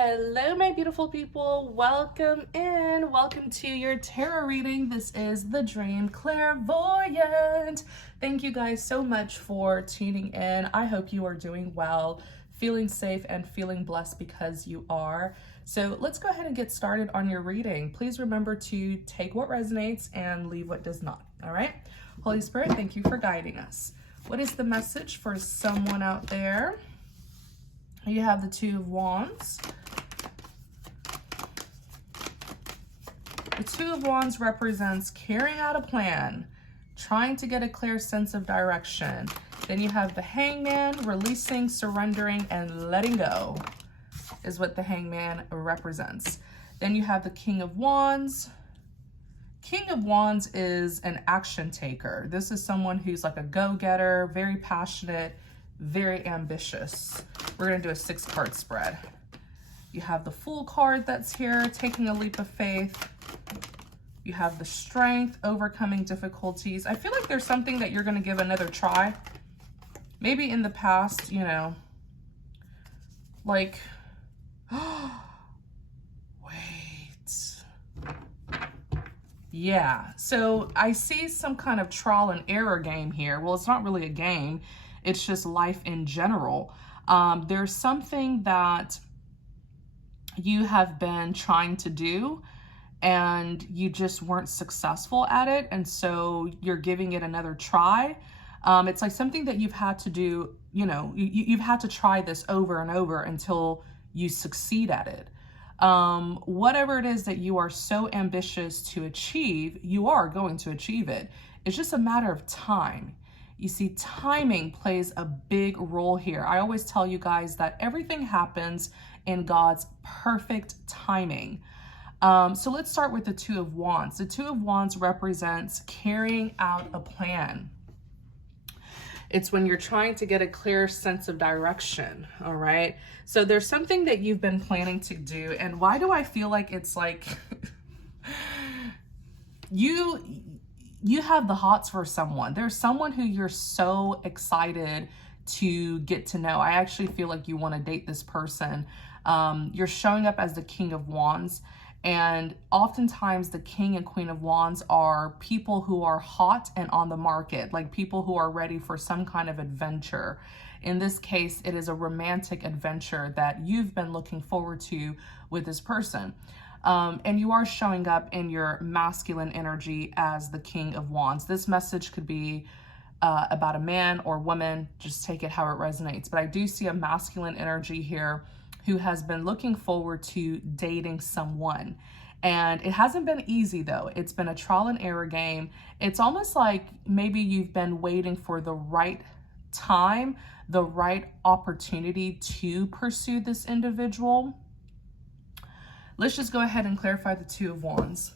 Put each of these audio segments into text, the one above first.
Hello, my beautiful people. Welcome in. Welcome to your tarot reading. This is the Dream Clairvoyant. Thank you guys so much for tuning in. I hope you are doing well, feeling safe, and feeling blessed because you are. So let's go ahead and get started on your reading. Please remember to take what resonates and leave what does not. All right? Holy Spirit, thank you for guiding us. What is the message for someone out there? You have the Two of Wands. The Two of Wands represents carrying out a plan, trying to get a clear sense of direction. Then you have the Hangman, releasing, surrendering, and letting go is what the Hangman represents. Then you have the King of Wands. King of Wands is an action taker. This is someone who's like a go-getter, very passionate, very ambitious. We're going to do a 6-card spread. You have the Fool card that's here, taking a leap of faith. You have the Strength, overcoming difficulties. I feel like there's something that you're going to give another try. Maybe in the past, you know, like, wait. Yeah, so I see some kind of trial and error game here. Well, it's not really a game. It's just life in general. There's something that you have been trying to do and you just weren't successful at it. And so you're giving it another try. It's like something that you've had to do, you know, you've had to try this over and over until you succeed at it. Whatever it is that you are so ambitious to achieve, you are going to achieve it. It's just a matter of time. You see, timing plays a big role here. I always tell you guys that everything happens in God's perfect timing. So let's start with the Two of Wands. The Two of Wands represents carrying out a plan. It's when you're trying to get a clear sense of direction, all right? So there's something that you've been planning to do, and why do I feel like it's like you have the hots for someone. There's someone who you're so excited to get to know. I actually feel like you want to date this person. You're showing up as the King of Wands, and oftentimes the King and Queen of Wands are people who are hot and on the market, like people who are ready for some kind of adventure. In this case, it is a romantic adventure that you've been looking forward to with this person. And you are showing up in your masculine energy as the King of Wands. This message could be about a man or woman, just take it how it resonates. But I do see a masculine energy here who has been looking forward to dating someone. And it hasn't been easy though. It's been a trial and error game. It's almost like maybe you've been waiting for the right time, the right opportunity to pursue this individual. Let's just go ahead and clarify the Two of Wands.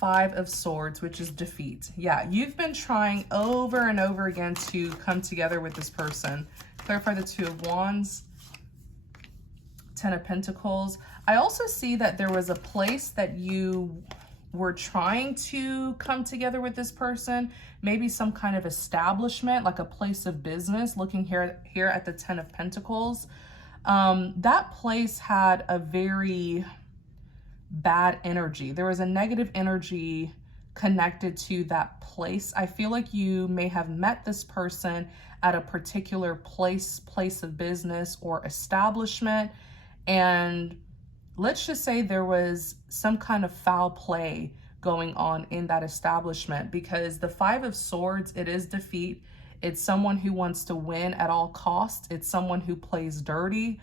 Five of Swords, which is defeat. Yeah, you've been trying over and over again to come together with this person. Clarify the Two of Wands. Ten of Pentacles. I also see that there was a place that you were trying to come together with this person. Maybe some kind of establishment, like a place of business. Looking here at the Ten of Pentacles. That place had a very bad energy. There was a negative energy connected to that place. I feel like you may have met this person at a particular place of business or establishment. And let's just say there was some kind of foul play going on in that establishment, because the Five of Swords, it is defeat. It's someone who wants to win at all costs. It's someone who plays dirty.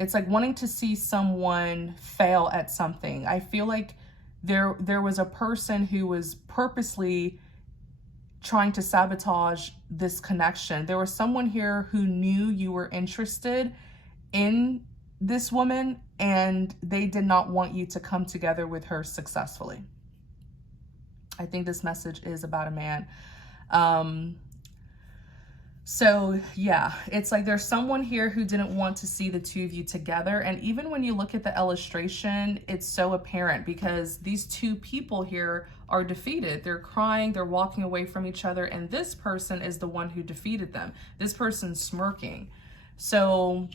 It's like wanting to see someone fail at something. I feel like there was a person who was purposely trying to sabotage this connection. There was someone here who knew you were interested in this woman, and they did not want you to come together with her successfully. I think this message is about a man. So yeah, it's like there's someone here who didn't want to see the two of you together. And even when you look at the illustration, it's so apparent because these two people here are defeated. They're crying, they're walking away from each other, and this person is the one who defeated them. This person's smirking. So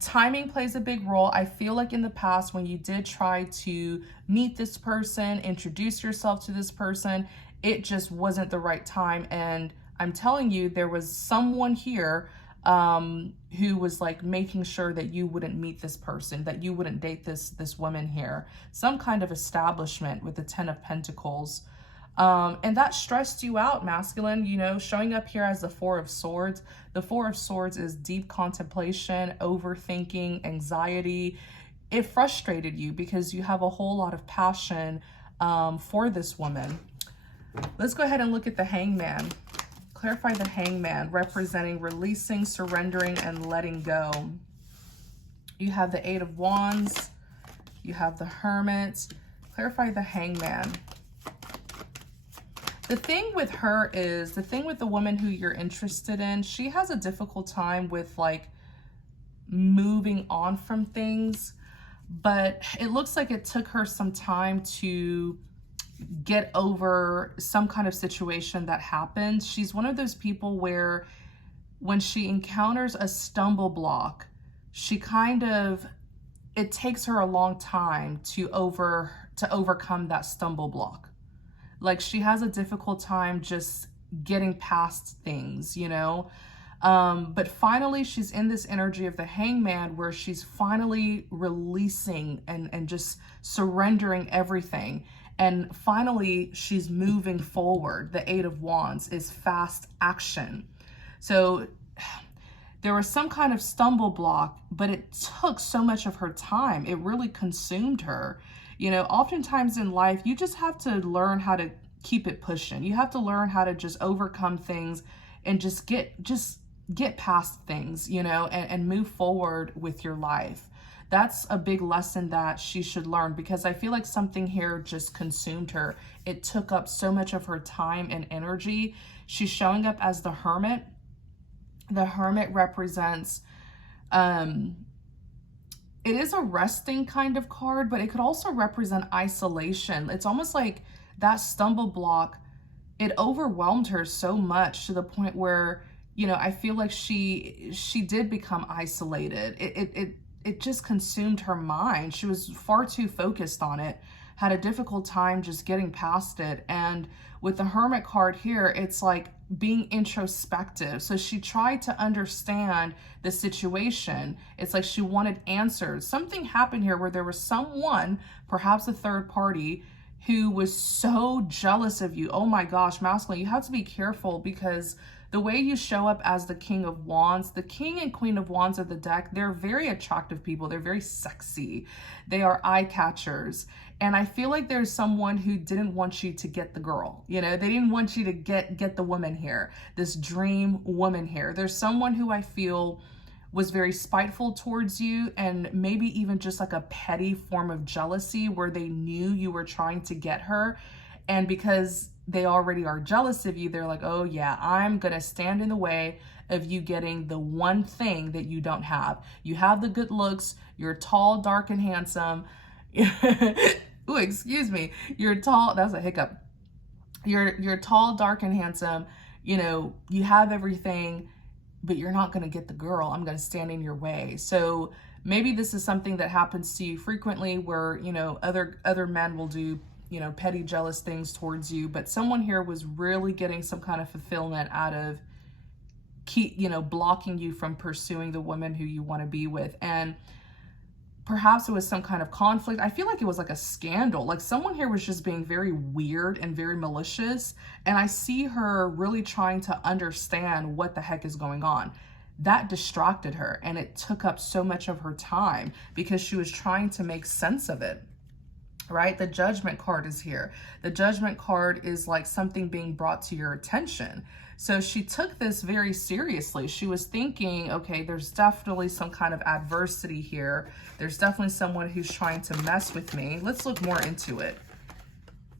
timing plays a big role. I feel like in the past, when you did try to meet this person, introduce yourself to this person, it just wasn't the right time. And I'm telling you, there was someone here who was like making sure that you wouldn't meet this person, that you wouldn't date this woman here. Some kind of establishment with the Ten of Pentacles. And that stressed you out, masculine, you know, showing up here as the Four of Swords. The Four of Swords is deep contemplation, overthinking, anxiety. It frustrated you because you have a whole lot of passion for this woman. Let's go ahead and look at the Hangman. Clarify the Hangman, representing releasing, surrendering, and letting go. You have the Eight of Wands. You have the Hermit. Clarify the Hangman. The thing with her is, the thing with the woman who you're interested in, she has a difficult time with like moving on from things, but it looks like it took her some time to get over some kind of situation that happened. She's one of those people where when she encounters a stumble block, she kind of, it takes her a long time to overcome that stumble block. Like she has a difficult time just getting past things, you know? But finally, she's in this energy of the Hangman where she's finally releasing and just surrendering everything. And finally, she's moving forward. The Eight of Wands is fast action. So there was some kind of stumble block, but it took so much of her time. It really consumed her. You know, oftentimes in life, you just have to learn how to keep it pushing. You have to learn how to just overcome things and just get past things, you know, and move forward with your life. That's a big lesson that she should learn, because I feel like something here just consumed her. It took up so much of her time and energy. She's showing up as the Hermit. The Hermit represents, it is a resting kind of card, but it could also represent isolation. It's almost like that stumble block, it overwhelmed her so much to the point where, you know, I feel like she did become isolated. It just consumed her mind. She was far too focused on it, had a difficult time just getting past it. And with the Hermit card here, it's like being introspective. So she tried to understand the situation. It's like she wanted answers. Something happened here where there was someone, perhaps a third party, who was so jealous of you. Oh my gosh, masculine, you have to be careful, because the way you show up as the King of Wands, the King and Queen of Wands of the deck, they're very attractive people. They're very sexy. They are eye catchers. And I feel like there's someone who didn't want you to get the girl. You know, they didn't want you to get the woman here, this dream woman here. There's someone who I feel was very spiteful towards you, and maybe even just like a petty form of jealousy where they knew you were trying to get her. And because they already are jealous of you, they're like, oh yeah, I'm gonna stand in the way of you getting the one thing that you don't have. You have the good looks, you're tall, dark, and handsome. Ooh, excuse me. You're tall, that's a hiccup. You're tall, dark, and handsome. You know, you have everything, but you're not gonna get the girl. I'm gonna stand in your way. So maybe this is something that happens to you frequently where, you know, other men will do, you know, petty jealous things towards you, but someone here was really getting some kind of fulfillment out of blocking you from pursuing the woman who you want to be with. And perhaps it was some kind of conflict. I feel like it was like a scandal. Like someone here was just being very weird and very malicious. And I see her really trying to understand what the heck is going on. That distracted her, and it took up so much of her time because she was trying to make sense of it. Right? The Judgment card is here. The Judgment card is like something being brought to your attention. So she took this very seriously. She was thinking, okay, there's definitely some kind of adversity here. There's definitely someone who's trying to mess with me. Let's look more into it.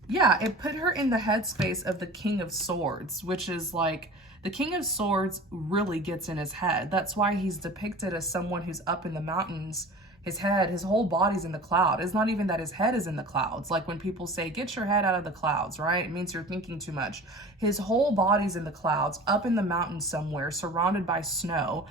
Yeah, it put her in the headspace of the King of Swords, which is like, the King of Swords really gets in his head. That's why he's depicted as someone who's up in the mountains. His head, his whole body's in the cloud. It's not even that his head is in the clouds. Like when people say, get your head out of the clouds, right? It means you're thinking too much. His whole body's in the clouds, up in the mountains somewhere, surrounded by snow.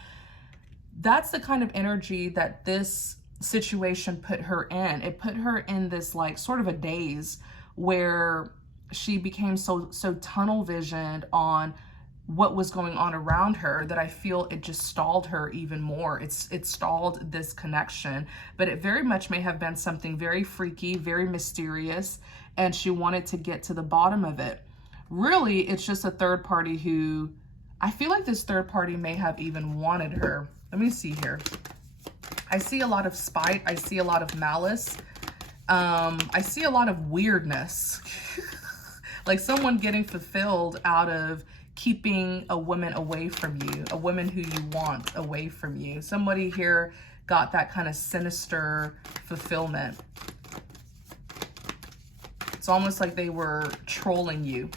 that's the kind of energy that this situation put her in. It put her in this like sort of a daze where she became so tunnel visioned on what was going on around her that I feel it just stalled her even more. It stalled this connection, but it very much may have been something very freaky, very mysterious, and she wanted to get to the bottom of it. Really, it's just a third party who, I feel like this third party may have even wanted her. Let me see here. I see a lot of spite. I see a lot of malice. I see a lot of weirdness. Like someone getting fulfilled out of keeping a woman away from you, a woman who you want away from you. Somebody here got that kind of sinister fulfillment. It's almost like they were trolling you.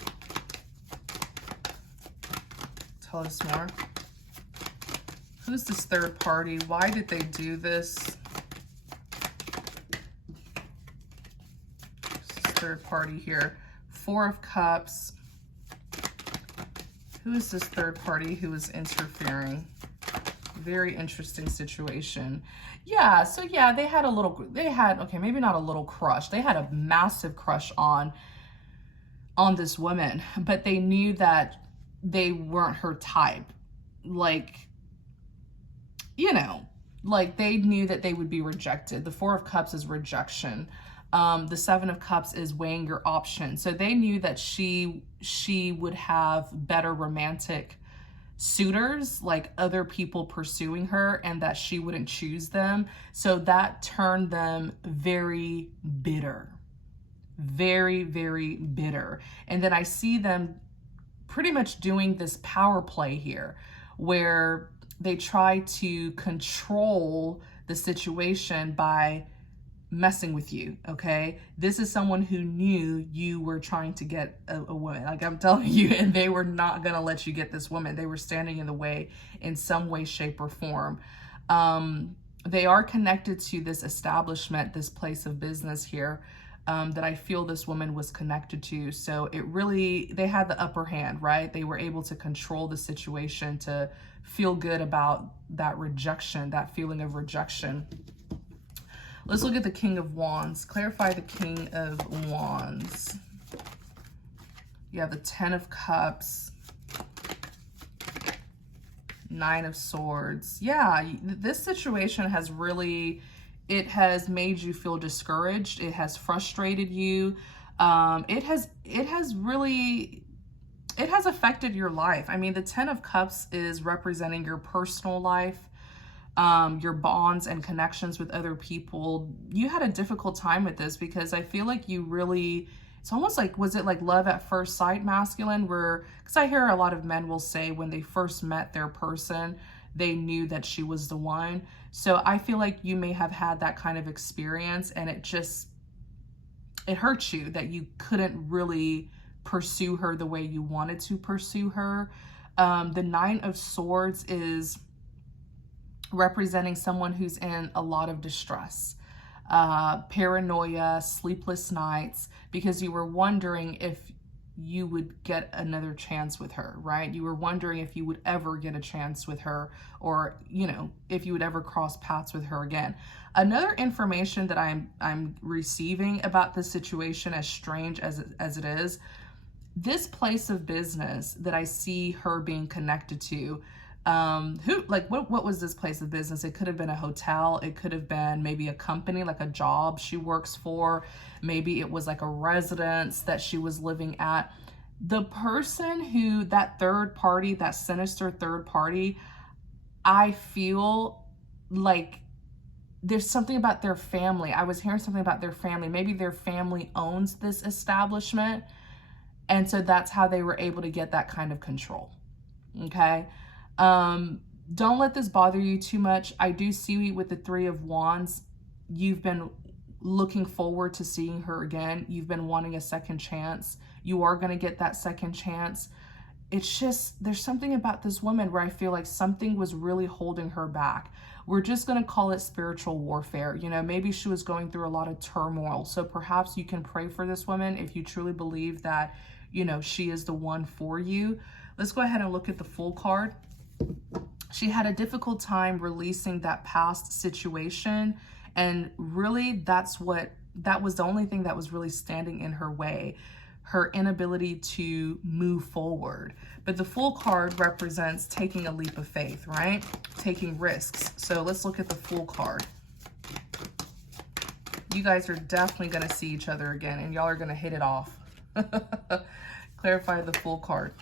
Tell us more. Who's this third party? Why did they do this? This third party here. Four of Cups. Who is this third party who is interfering? Very interesting situation. Yeah, so yeah, they had, okay, maybe not a little crush. They had a massive crush on this woman, but they knew that they weren't her type. Like, you know, like they knew that they would be rejected. The Four of Cups is rejection. The Seven of Cups is weighing your options. So they knew that she would have better romantic suitors, like other people pursuing her, and that she wouldn't choose them. So that turned them very bitter. Very, very bitter. And then I see them pretty much doing this power play here where they try to control the situation by messing with you, okay? This is someone who knew you were trying to get a woman, like I'm telling you, and they were not gonna let you get this woman. They were standing in the way in some way, shape, or form. They are connected to this establishment, this place of business here, that I feel this woman was connected to. So it really, they had the upper hand, right? They were able to control the situation to feel good about that rejection, that feeling of rejection. Let's look at the King of Wands. Clarify the King of Wands. You have the Ten of Cups, Nine of Swords. Yeah, this situation has really, it has made you feel discouraged. It has frustrated you. It has affected your life. I mean, the Ten of Cups is representing your personal life, your bonds and connections with other people. You had a difficult time with this because I feel like you really, it's almost like, was it like love at first sight masculine? Where, because I hear a lot of men will say when they first met their person, they knew that she was the one. So I feel like you may have had that kind of experience, and it hurt you that you couldn't really pursue her the way you wanted to pursue her. The Nine of Swords is representing someone who's in a lot of distress, paranoia, sleepless nights, because you were wondering if you would get another chance with her, right? You were wondering if you would ever get a chance with her, or, you know, if you would ever cross paths with her again. Another information that I'm receiving about this situation, as strange as it is, this place of business that I see her being connected to, what was this place of business? It could have been a hotel. It could have been maybe a company, like a job she works for. Maybe it was like a residence that she was living at. The person who, that third party, that sinister third party, I feel like there's something about their family. I was hearing something about their family. Maybe their family owns this establishment. And so that's how they were able to get that kind of control. Okay. Don't let this bother you too much. I do see with the Three of Wands, you've been looking forward to seeing her again. You've been wanting a second chance. You are going to get that second chance. It's just, there's something about this woman where I feel like something was really holding her back. We're just going to call it spiritual warfare. You know, maybe she was going through a lot of turmoil. So perhaps you can pray for this woman if you truly believe that, you know, she is the one for you. Let's go ahead and look at the Fool card. She had a difficult time releasing that past situation. And really, that was the only thing that was really standing in her way, her inability to move forward. But the Fool card represents taking a leap of faith, right? Taking risks. So let's look at the Fool card. You guys are definitely going to see each other again, and y'all are going to hit it off. Clarify the Fool card.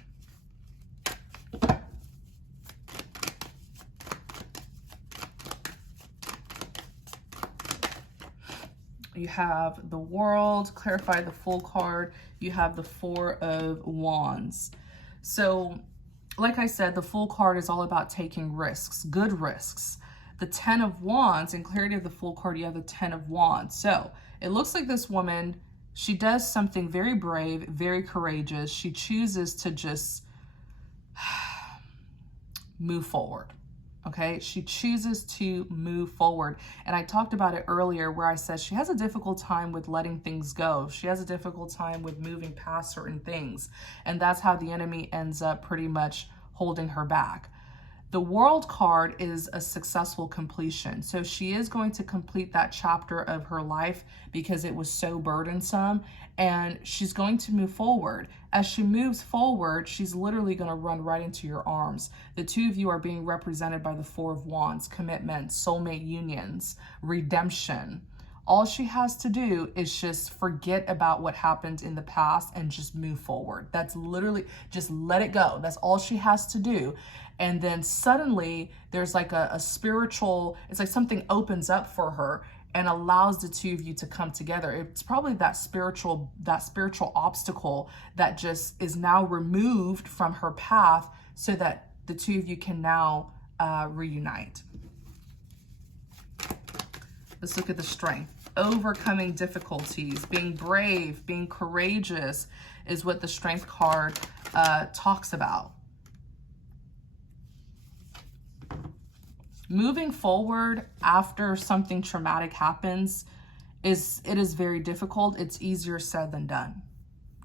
You have the World, clarify the Fool card. You have the Four of Wands. So, like I said, the Fool card is all about taking risks, good risks. The Ten of Wands, in clarity of the Fool card, you have the Ten of Wands. So, it looks like this woman, she does something very brave, very courageous. She chooses to just move forward. Okay, she chooses to move forward. And I talked about it earlier where I said she has a difficult time with letting things go. She has a difficult time with moving past certain things. And that's how the enemy ends up pretty much holding her back. The World card is a successful completion. So she is going to complete that chapter of her life because it was so burdensome, and she's going to move forward. As she moves forward, she's literally going to run right into your arms. The two of you are being represented by the Four of Wands: commitment, soulmate unions, redemption. All she has to do is just forget about what happened in the past and just move forward. That's literally, just let it go. That's all she has to do. And then suddenly there's like a spiritual, it's like something opens up for her and allows the two of you to come together. It's probably that spiritual obstacle that just is now removed from her path so that the two of you can now reunite. Let's look at the Strength. Overcoming difficulties, being brave, being courageous is what the Strength card talks about. Moving forward after something traumatic happens is very difficult. It's easier said than done,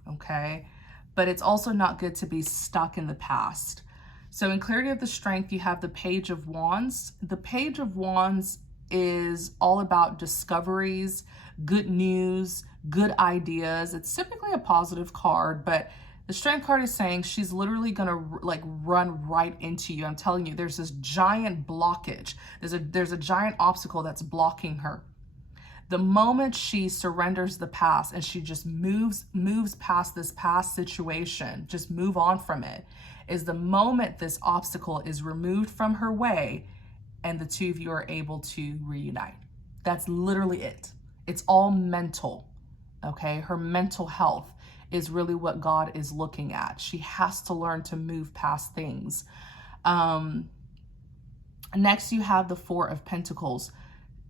okay? But it's also not good to be stuck in the past. So in clarity of the Strength, you have the Page of Wands. The Page of Wands is all about discoveries, good news, good ideas. It's typically a positive card, but the Strength card is saying she's literally gonna like run right into you. I'm telling you, there's this giant blockage. There's a giant obstacle that's blocking her. The moment she surrenders the past and she just moves past this past situation, just move on from it, is the moment this obstacle is removed from her way and the two of you are able to reunite. That's literally it. It's all mental, okay? Her mental health is really what God is looking at. She has to learn to move past things. Next, you have the Four of Pentacles.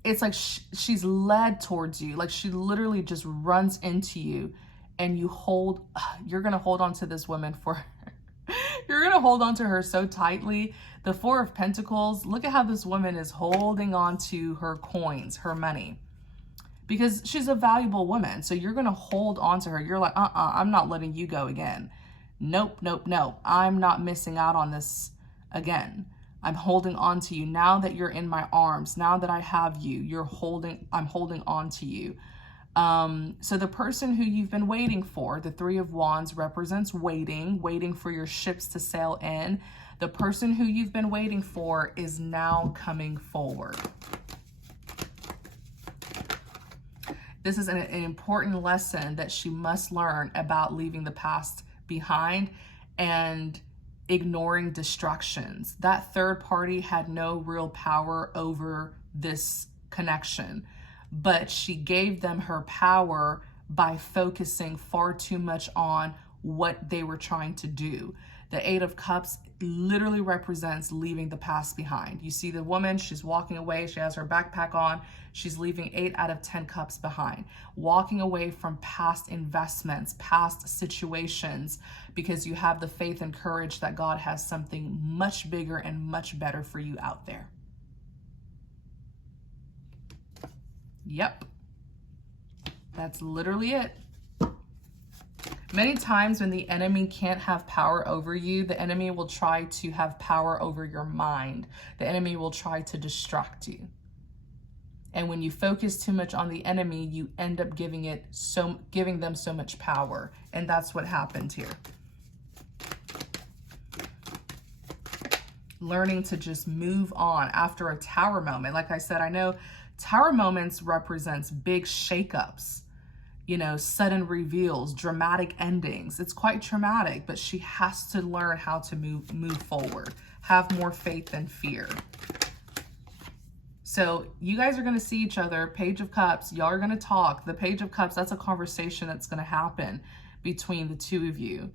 It's like she's led towards you. Like she literally just runs into you and you're going to hold on to this woman for, you're going to hold on to her so tightly. The Four of Pentacles, look at how this woman is holding on to her coins, her money, because she's a valuable woman. So you're going to hold on to her. You're like, I'm not letting you go again. Nope. I'm not missing out on this again. I'm holding on to you. Now that you're in my arms, now that I have you, I'm holding on to you. So the person who you've been waiting for, the Three of Wands represents waiting for your ships to sail in. The person who you've been waiting for is now coming forward. This is an important lesson that she must learn about leaving the past behind and ignoring distractions. That third party had no real power over this connection, but she gave them her power by focusing far too much on what they were trying to do. The Eight of Cups literally represents leaving the past behind. You see the woman, she's walking away, she has her backpack on, she's leaving 8 out of 10 cups behind, walking away from past investments, past situations, because you have the faith and courage that God has something much bigger and much better for you out there. Yep, that's literally it. Many times when the enemy can't have power over you, the enemy will try to have power over your mind. The enemy will try to distract you. And when you focus too much on the enemy, you end up giving them so much power. And that's what happened here. Learning to just move on after a tower moment. Like I said, I know tower moments represents big shakeups, you know, sudden reveals, dramatic endings. It's quite traumatic, but she has to learn how to move forward, have more faith than fear. So you guys are going to see each other. Page of Cups, y'all are going to talk. The Page of Cups, that's a conversation that's going to happen between the two of you.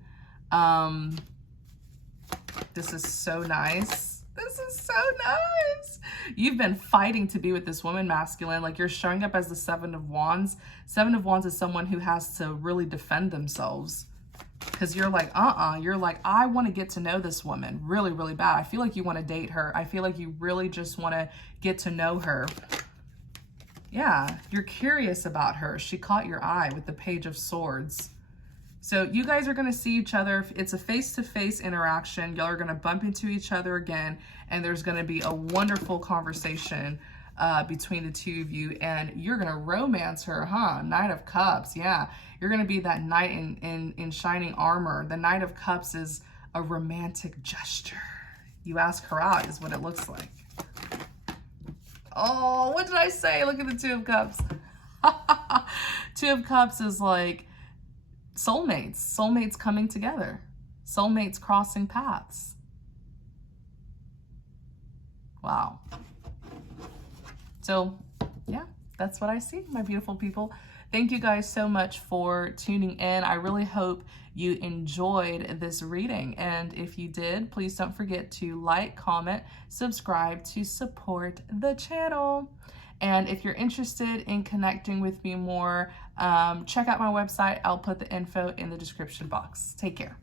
This is so nice. This is so nice. You've been fighting to be with this woman, masculine. Like, you're showing up as the Seven of Wands. Seven of Wands is someone who has to really defend themselves. Because you're like, you're like, I want to get to know this woman really, really bad. I feel like you want to date her. I feel like you really just want to get to know her. Yeah, you're curious about her. She caught your eye with the Page of Swords. So you guys are going to see each other. It's a face-to-face interaction. Y'all are going to bump into each other again, and there's going to be a wonderful conversation between the two of you, and you're going to romance her, huh? Knight of Cups, yeah. You're going to be that knight in shining armor. The Knight of Cups is a romantic gesture. You ask her out is what it looks like. Oh, what did I say? Look at the Two of Cups. Two of Cups is like soulmates coming together, soulmates crossing paths. Wow. So yeah, that's what I see, my beautiful people. Thank you guys so much for tuning in. I really hope you enjoyed this reading. And if you did, please don't forget to like, comment, subscribe to support the channel. And if you're interested in connecting with me more, check out my website. I'll put the info in the description box. Take care.